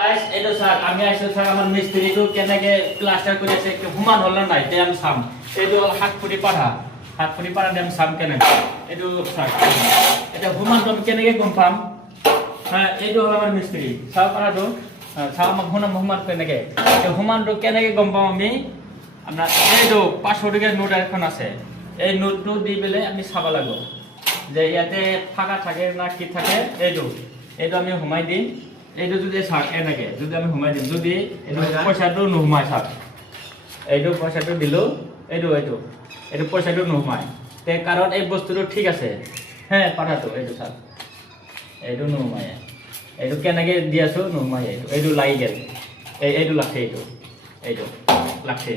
guys এটা sir আমি আইছো স্যার আমার মিস্ত্রিটো কেনেকে প্লাস্টার করে আছে একটু হুমান হল নাই তে আমি সাম এইটো হাত ফুটি পাড়া দেম সাম কেনে এইটো স্যার এটা হুমান তো কেনেকে গম পাম হ্যাঁ এইটো হল আমার মিস্ত্রি সাও পাড়াটো সাও আমাক হুমান কেনেকে এই হুমানটো কেনেকে গম পাম আমি আমরা এইটো 500 টাকা নোট এখন আছে এই নোটটো দি বেলে আমি চাবা লাগো যে ইয়াতে ফাঁকা থাকে না কি থাকে এইটো আমি হুমাই দিম এইটো যদি চাক এনেকে যদি আমি হুমাই দিম যদি এইটো পইচাটো নুহুমাই চাক এইটো পইচাটো দিলো এইটো পইচাটো নুহুমাই তে কাৰণ এই বস্তুটো ঠিক আছে হ্যাঁ পাঠাটো এইটো চাক এইটো নুহুমাই এইটো কেনেকে দি আছো নুহুমাই এইটো লাগি গেল এইটো লাগছে এইটো লাগছে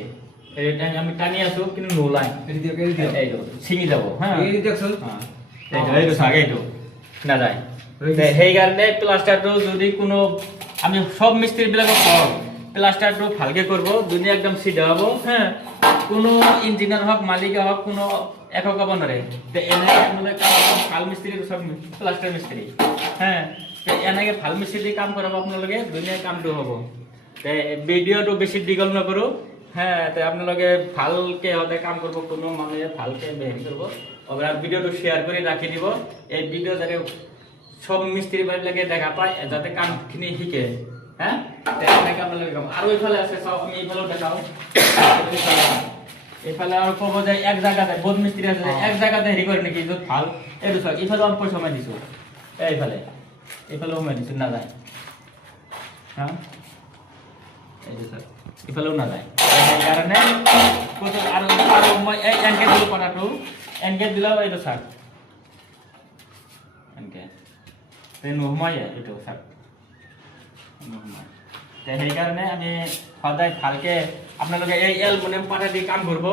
এইটো আমি টানি আছো কিন্তু নোলাই এইটো ছিঙি যাব হ্যাঁ এইটো চাক এইটো না যায় সেই কাৰণে প্লাষ্টাৰটো যদি কোনো আমি সব মিস্ত্রি বিলাকক কওঁ প্লাষ্টাৰটো ভালকে কৰিব দুনিয়া একদম সিধা হ'ব হ্যাঁ কোনো ইঞ্জিনিয়াৰ হওক মালিক হওক কোনো একো ক'ব নোৱাৰে তে এনেকে আপোনালোকে ভাল মিস্ত্রি সব প্লাষ্টাৰ মিস্ত্রি হ্যাঁ তে এনেকে ভাল মিস্ত্রি কাম কৰাব আপোনালোকে দুনিয়া কামটো হ'ব তে ভিডিঅ'টো বেছি দীঘল নকৰো হ্যাঁ তে আপোনালোকে ভালকে হতে কাম কৰিব কোনো মানুহে ভালকে বেহেৰি কৰিব অগৰা ভিডিঅ'টো শেয়াৰ কৰি ৰাখি দিব এই ভিডিঅ' যাতে সব মিস্ত্রি বাড়ি লাগে দেখা পায় যাতে কামখিনি শিকে হ্যাঁ তেনেকে আপোনালোকে কাম আৰু এইফালে আছে চাও আমি এইফালেও দেখাও এইফালে আৰু ক'ব যে এক জায়গাতে বহুত মিস্ত্রি আছে এক জায়গাতে হেৰি কৰে নেকি য'ত ভাল এইটো চাওক এইফালেও আমি পইচা সোমাই দিছোঁ এইফালেও সোমাই দিছোঁ নাযায় হা এইটো চাওক এইফালেও নাযায় সেইকাৰণে আৰু মই এনেকে দিলোঁ কথাটো এনেকে দিলেও এইটো চাওক এনেকে নুহুমাই এইটো চাওক নুহুমাই সেইকাৰণে আমি সদায় ভালকে আপোনালোকে এই এলুমিনিয়াম পাটা দি কাম কৰিব